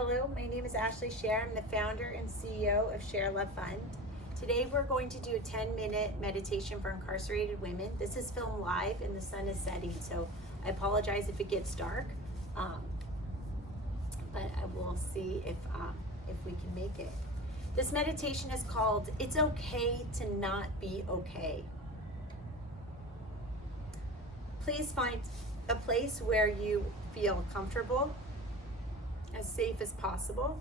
Hello, my name is Ashley Share. I'm the founder and CEO of ShareLove.Fund. Today we're going to do a 10-minute meditation for incarcerated women. This is filmed live and the sun is setting, so I apologize if it gets dark, but I will see if we can make it. This meditation is called It's Okay to Not Be Okay. Please find a place where you feel comfortable, as safe as possible,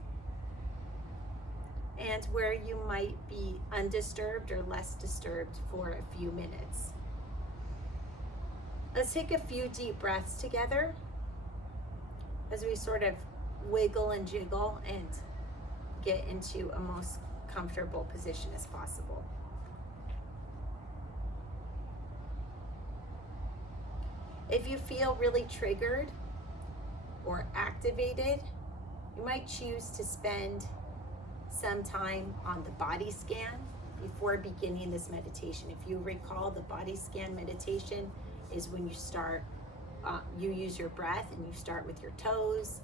and where you might be undisturbed or less disturbed for a few minutes. Let's take a few deep breaths together as we sort of wiggle and jiggle and get into a most comfortable position as possible. If you feel really triggered or activated, you might choose to spend some time on the body scan before beginning this meditation. If you recall, the body scan meditation is when you start, you use your breath and you start with your toes,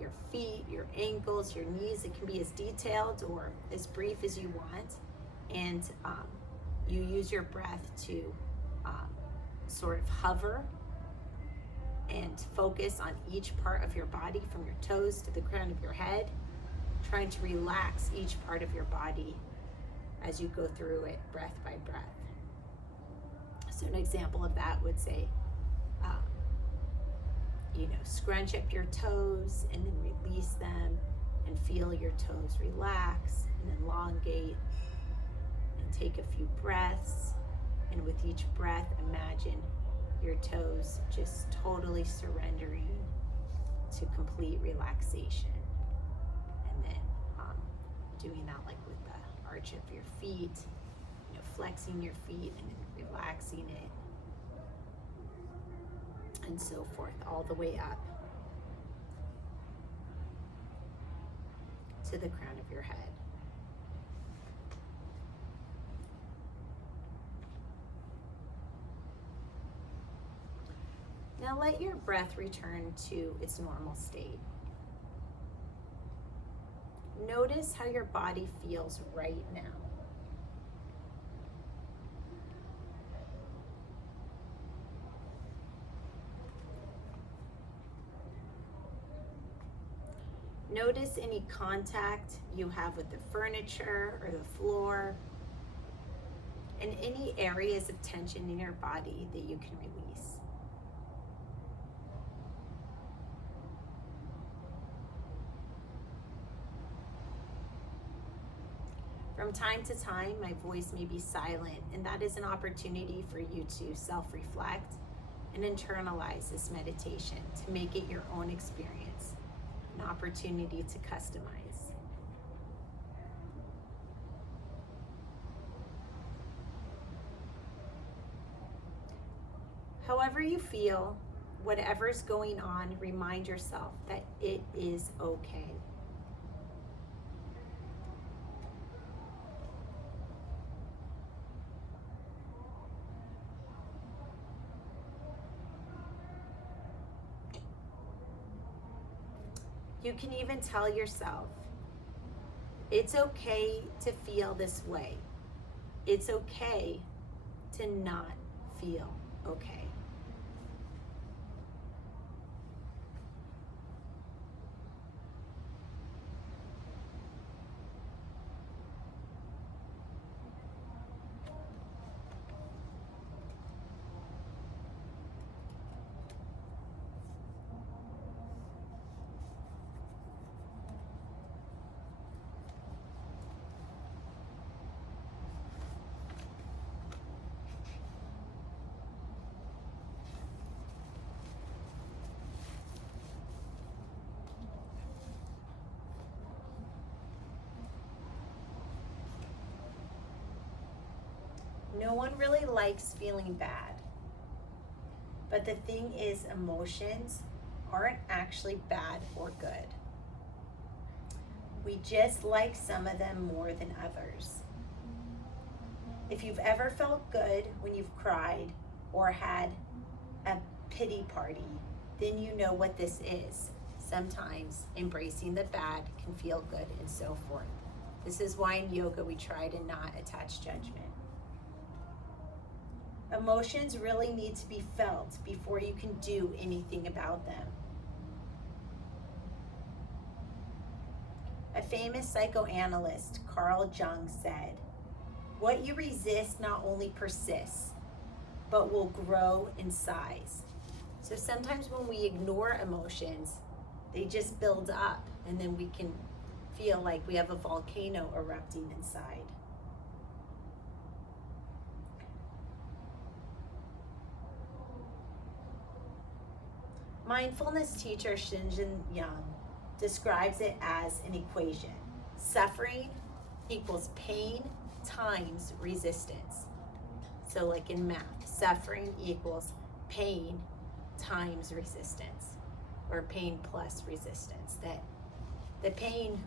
your feet, your ankles, your knees. It can be as detailed or as brief as you want. And you use your breath to sort of hover and focus on each part of your body from your toes to the crown of your head, trying to relax each part of your body as you go through it breath by breath. So an example of that would say, scrunch up your toes and then release them and feel your toes relax and elongate and take a few breaths. And with each breath, imagine your toes just totally surrendering to complete relaxation. And then doing that like with the arch of your feet, flexing your feet and then relaxing it, and so forth, all the way up to the crown of your head. Now let your breath return to its normal state. Notice how your body feels right now. Notice any contact you have with the furniture or the floor, and any areas of tension in your body that you can release. From time to time, my voice may be silent, and that is an opportunity for you to self-reflect and internalize this meditation to make it your own experience, an opportunity to customize. However you feel, whatever's going on, remind yourself that it is okay. You can even tell yourself, it's okay to feel this way. It's okay to not feel okay. No one really likes feeling bad. But the thing is, emotions aren't actually bad or good. We just like some of them more than others. If you've ever felt good when you've cried or had a pity party, then you know what this is. sometimes embracing the bad can feel good, and so forth. This is why in yoga we try to not attach judgment. Emotions really need to be felt before you can do anything about them. A famous psychoanalyst, Carl Jung, said, "What you resist not only persists, but will grow in size." So sometimes when we ignore emotions, they just build up, and then we can feel like we have a volcano erupting inside. Mindfulness teacher Shinjin Yang describes it as an equation. Suffering equals pain times resistance. So like in math, suffering equals pain times resistance, or pain plus resistance. That the pain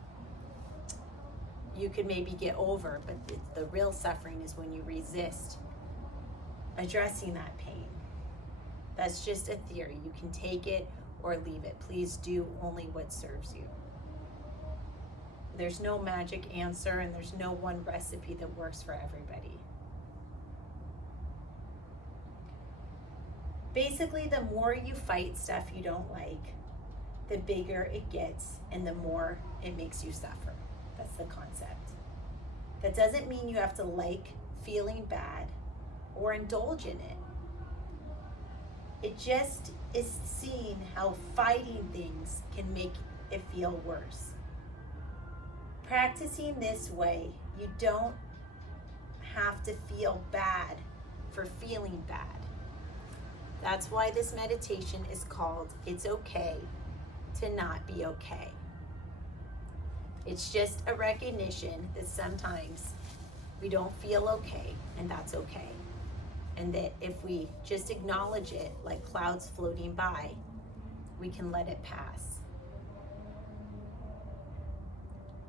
you could maybe get over, but the real suffering is when you resist addressing that pain. That's just a theory. You can take it or leave it. Please do only what serves you. There's no magic answer, and there's no one recipe that works for everybody. Basically, the more you fight stuff you don't like, the bigger it gets and the more it makes you suffer. That's the concept. That doesn't mean you have to like feeling bad or indulge in it. It just is seeing how fighting things can make it feel worse. Practicing this way, you don't have to feel bad for feeling bad. That's why this meditation is called "It's Okay to Not Be Okay." It's just a recognition that sometimes we don't feel okay, and that's okay. And that if we just acknowledge it like clouds floating by, we can let it pass.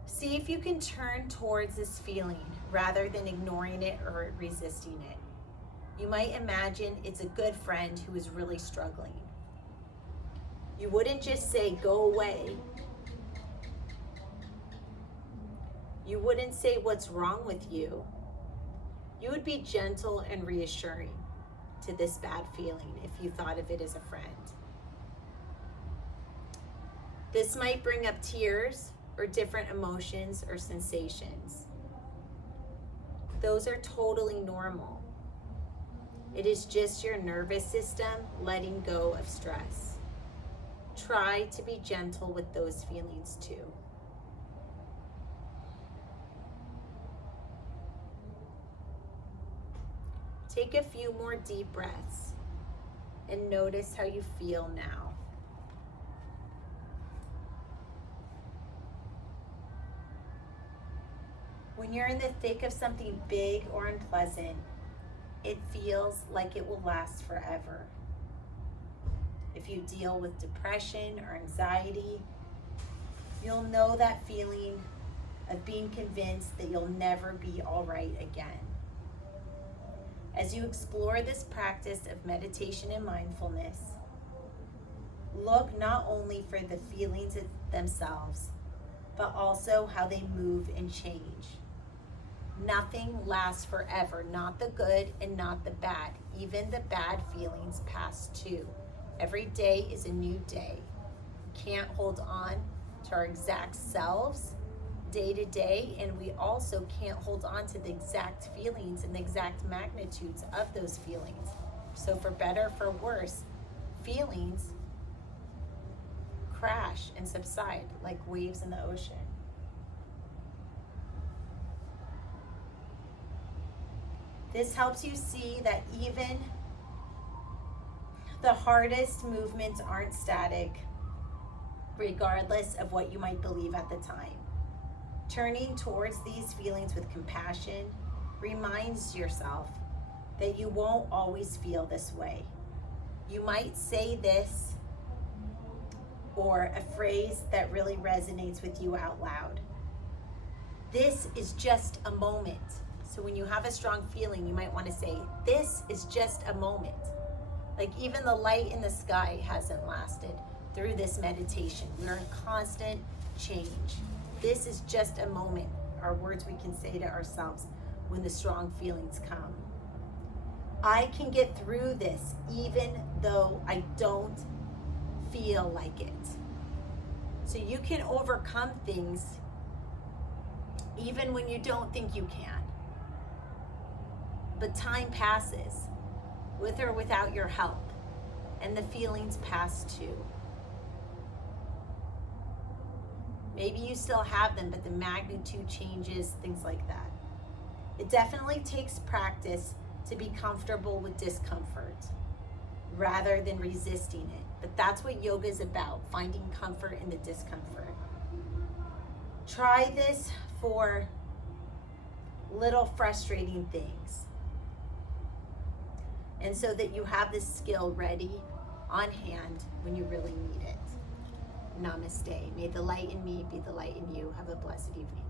See if you can turn towards this feeling rather than ignoring it or resisting it. You might imagine it's a good friend who is really struggling. You wouldn't just say, "Go away." You wouldn't say, "What's wrong with you?" You would be gentle and reassuring to this bad feeling if you thought of it as a friend. This might bring up tears or different emotions or sensations. Those are totally normal. It is just your nervous system letting go of stress. Try to be gentle with those feelings too. Take a few more deep breaths and notice how you feel now. When you're in the thick of something big or unpleasant, it feels like it will last forever. If you deal with depression or anxiety, you'll know that feeling of being convinced that you'll never be all right again. As you explore this practice of meditation and mindfulness, look not only for the feelings themselves, but also how they move and change. Nothing lasts forever, not the good and not the bad. Even the bad feelings pass too. Every day is a new day. We can't hold on to our exact selves day to day, and we also can't hold on to the exact feelings and the exact magnitudes of those feelings. So for better, for worse, feelings crash and subside like waves in the ocean. This helps you see that even the hardest movements aren't static, regardless of what you might believe at the time. Turning towards these feelings with compassion reminds yourself that you won't always feel this way. You might say this or a phrase that really resonates with you out loud. This is just a moment. So when you have a strong feeling, you might want to say, "This is just a moment." Like even the light in the sky hasn't lasted through this meditation. We're in constant change. This is just a moment, our words we can say to ourselves when the strong feelings come. I can get through this even though I don't feel like it. So you can overcome things even when you don't think you can. But time passes, with or without your help, and the feelings pass too. Maybe you still have them, but the magnitude changes, things like that. It definitely takes practice to be comfortable with discomfort rather than resisting it. But that's what yoga is about, finding comfort in the discomfort. Try this for little frustrating things. And so that you have this skill ready on hand when you really need it. Namaste. May the light in me be the light in you. Have a blessed evening.